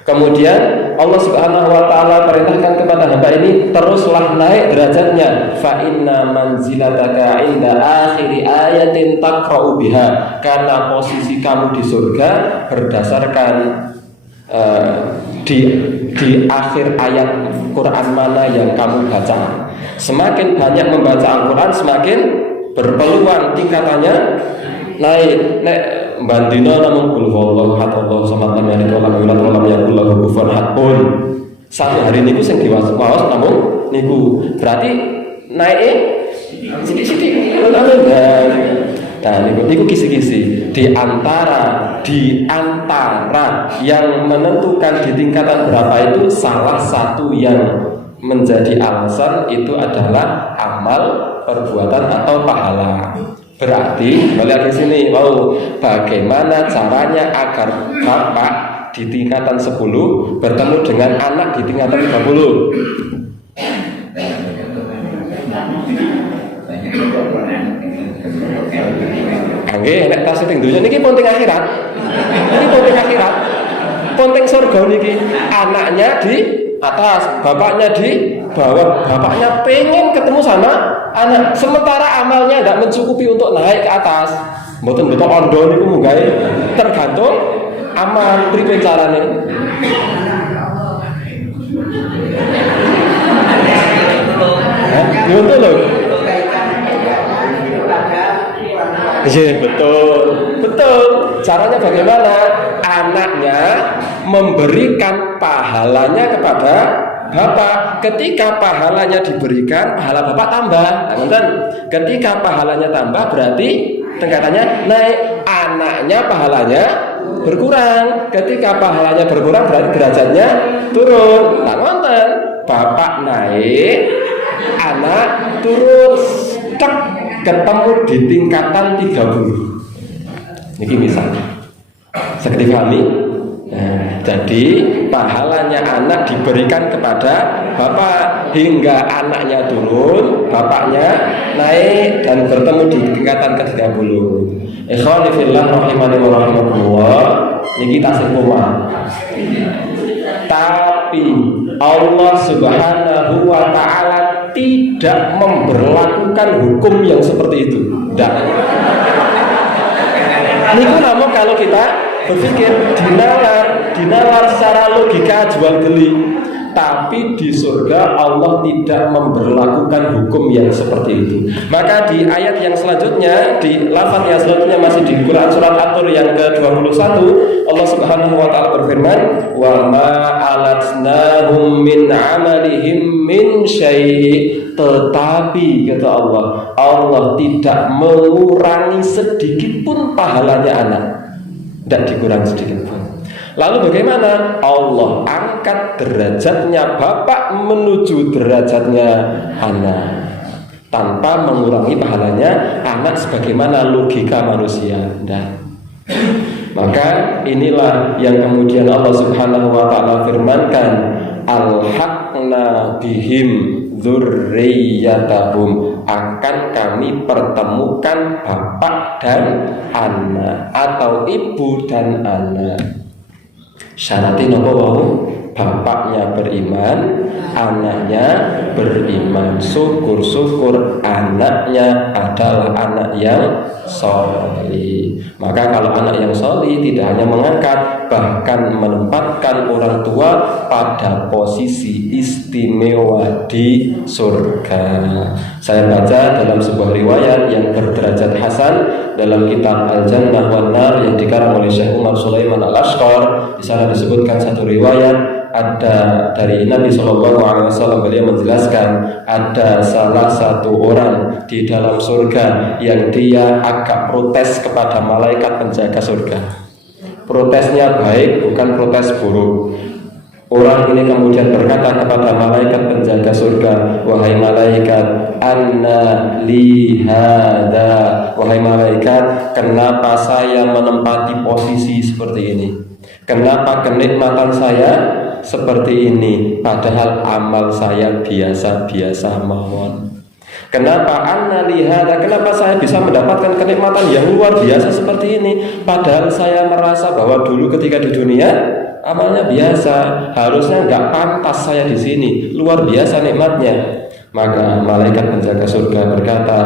Kemudian Allah Subhanahu wa taala perintahkan kepada hamba ini, teruslah naik derajatnya. Fa inna manzilataka inda akhiri ayatin taqra'u biha. Karena posisi kamu di surga berdasarkan di akhir ayat Quran mana yang kamu baca. Semakin banyak membaca Al-Quran, semakin berpeluang tingkatannya naik. Bandina namun kul huwallahu ahad Allahu samad lam yalid walam yulad walam yakul lahu kufuwan ahad pun satu hari niku sing diwaos namun niku berarti naik sithik-sithik. Nah niku kisi-kisi di antara yang menentukan di tingkatan berapa itu, salah satu yang menjadi alasan itu adalah amal perbuatan atau pahala. Berarti balik ke sini, bagaimana caranya agar bapak di tingkatan 10 bertemu dengan anak di tingkatan 30? Nggih, nek tas sing donya niki penting akhirat. Ini penting akhirat. Penting surga niki. Anaknya di atas, bapaknya di bawah. Bapaknya pengen ketemu sama anak, sementara amalnya tidak mencukupi untuk naik ke atas. Mboten-mboten ondo niku munggah tergantung amal. Pripun carane? Betul loh. Iya betul. Caranya bagaimana? Anaknya memberikan pahalanya kepada bapak. Ketika pahalanya diberikan, pahala bapak tambah. Nah, ketika pahalanya tambah berarti tingkatannya naik. Anaknya pahalanya berkurang. Ketika pahalanya berkurang berarti derajatnya turun. Nah, nonton bapak naik, anak turun, ketemu di tingkatan 30. Ini misalnya seperti kami. Nah, jadi pahalanya anak diberikan kepada bapak hingga anaknya turun, bapaknya naik dan bertemu di tingkatan ke-30. Ikhwani fillah rahimani wa rahimakumullah. Niki tasih koma. Tapi Allah Subhanahu wa taala tidak memberlakukan hukum yang seperti itu. Tidak. Niku namun kalau kita berpikir dinalar secara logika jual beli, tapi di surga Allah tidak memberlakukan hukum yang seperti itu. Maka di ayat yang selanjutnya, di lafaz yang selanjutnya masih di Quran surat At-Tur yang ke-21, Allah Subhanahu wa taala berfirman, "Wa ma alatnahum min 'amalihim min syai'." Tetapi kata Allah tidak mengurangi sedikit pun pahalanya anak. Tidak dikurangi sedikit pun. Lalu bagaimana? Allah angkat derajatnya bapak menuju derajatnya anak tanpa mengurangi pahalanya anak sebagaimana logika manusia. Nah, maka inilah yang kemudian Allah Subhanahu wa taala firmankan, alhaqna bihim dzurriyyatahum, akan kami pertemukan bapak dan anak atau ibu dan anak. Syaratnya nopo wau? bapaknya beriman, anaknya beriman. Syukur-syukur anaknya adalah anak yang solih. Maka kalau anak yang solih tidak hanya mengangkat, bahkan menempatkan orang tua pada posisi istimewa di surga. Saya baca dalam sebuah riwayat yang berderajat hasan dalam kitab Al-Jannah wan Nar yang dikarang oleh Syekh Umar Sulaiman Al-Ashqar. Di sana disebutkan satu riwayat, ada dari Nabi SAW, beliau menjelaskan ada salah satu orang di dalam surga yang dia agak protes kepada malaikat penjaga surga. Protesnya baik, bukan protes buruk. Orang ini kemudian berkata kepada malaikat penjaga surga, wahai malaikat, anna li hada, wahai malaikat, kenapa saya menempati posisi seperti ini? Kenapa kenikmatan saya seperti ini, padahal amal saya biasa-biasa mawon? Kenapa anna lihada, kenapa saya bisa mendapatkan kenikmatan yang luar biasa seperti ini, padahal saya merasa bahwa dulu ketika di dunia amalnya biasa, harusnya nggak pantas saya di sini, luar biasa nikmatnya. Maka malaikat penjaga surga berkata,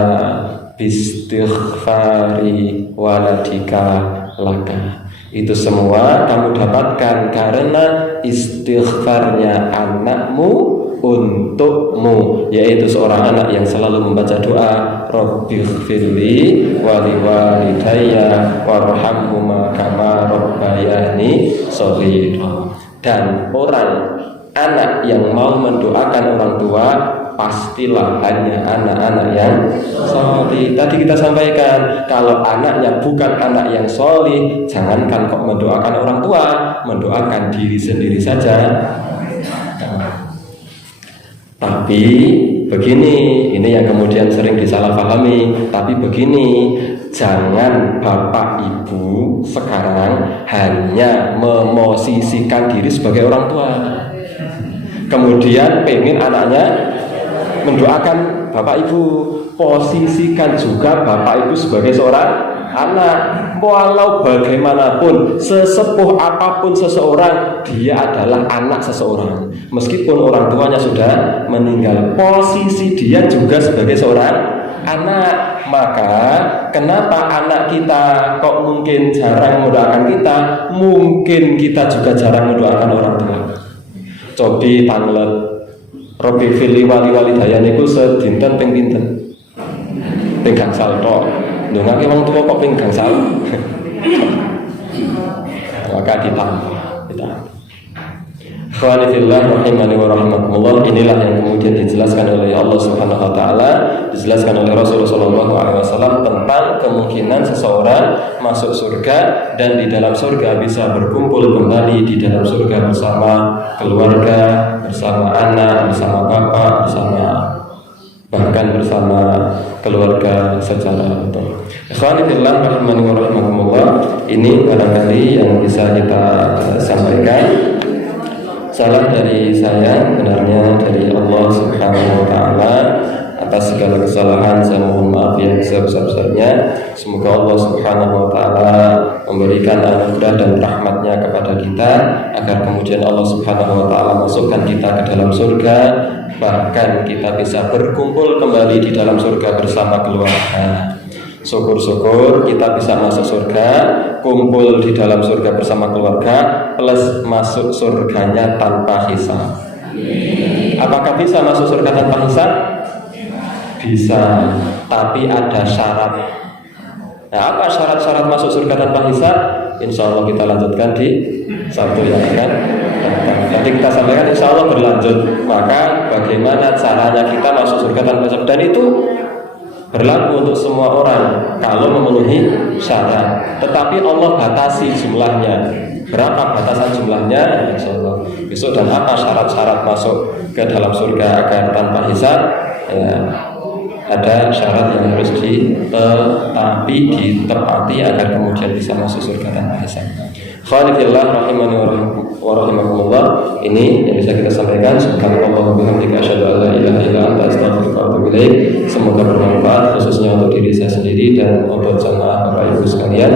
bistighfari waladika laka. Itu semua kamu dapatkan karena istighfarnya anakmu untukmu, yaitu seorang anak yang selalu membaca doa, Rabbighfirli wa liwalidayya warhamhuma kama rabbayani shaghira. Dan orang anak yang mau mendoakan orang tua pastilah hanya anak-anak yang solih. Tadi kita sampaikan, kalau anaknya bukan anak yang solih, jangankan kok mendoakan orang tua, mendoakan diri sendiri saja. Tapi begini, ini yang kemudian sering disalahpahami. Tapi begini, jangan bapak ibu sekarang hanya memosisikan diri sebagai orang tua, kemudian pengen anaknya mendoakan bapak ibu. Posisikan juga bapak ibu sebagai seorang anak. Walau bagaimanapun, sesepuh apapun seseorang, dia adalah anak seseorang. Meskipun orang tuanya sudah meninggal, posisi dia juga sebagai seorang anak. Maka kenapa anak kita kok mungkin jarang mendoakan kita, mungkin kita juga jarang mendoakan orang tua. Cobi tanglet Robi fili wali daya niku sedinten ping pinten? Ping gangsal tok. Ndongake wong tuwa kok ping gangsal. Maka ditambah. Khawanitillah rahimani wa rahimakumullah. Inilah yang kemudian dijelaskan oleh Allah Subhanahu wa taala, dijelaskan oleh Rasulullah sallallahu alaihi wasallam tentang kemungkinan seseorang masuk surga dan di dalam surga bisa berkumpul kembali di dalam surga bersama keluarga, bersama anak, bersama bapak, bersama bahkan bersama keluarga secara utuh. Ikhwanillah rahimani wa rahimakumullah. Ini barangkali yang bisa kita sampaikan. Salah dari saya, benarnya dari Allah Subhanahu wa taala. Atas segala kesalahan saya mohon maaf yang sebesar-besarnya. Semoga Allah Subhanahu wa taala memberikan anugerah dan rahmatnya kepada kita, agar kemudian Allah Subhanahu wa taala masukkan kita ke dalam surga, bahkan kita bisa berkumpul kembali di dalam surga bersama keluarga. Syukur-syukur kita bisa masuk surga, kumpul di dalam surga bersama keluarga, plus masuk surganya tanpa hisab. Apakah bisa masuk surga tanpa hisab? Bisa, tapi ada syarat. Nah, apa syarat-syarat masuk surga tanpa hisab? Insya Allah kita lanjutkan di Sabtu yang akan datang. Nanti kita sampaikan insya Allah berlanjut. Maka bagaimana caranya kita masuk surga tanpa hisab? Dan itu berlaku untuk semua orang kalau memenuhi syarat. Tetapi Allah batasi jumlahnya. Berapa batasan jumlahnya? Insya Allah besok. Dan apa syarat-syarat masuk ke dalam surga agar tanpa hisab? Ya, ada syarat yang harus ditepati agar kemudian bisa masuk surga tanpa hisab. Khalifillah rahimani wa rahimakumullah. Ini yang bisa kita sampaikan. Subhanallah wa bihamdika asyhadu an la ilaha illa anta astaghfiruka wa atubu ilaik. Semoga bermanfaat khususnya untuk diri saya sendiri dan untuk jamaah Bapak Ibu sekalian.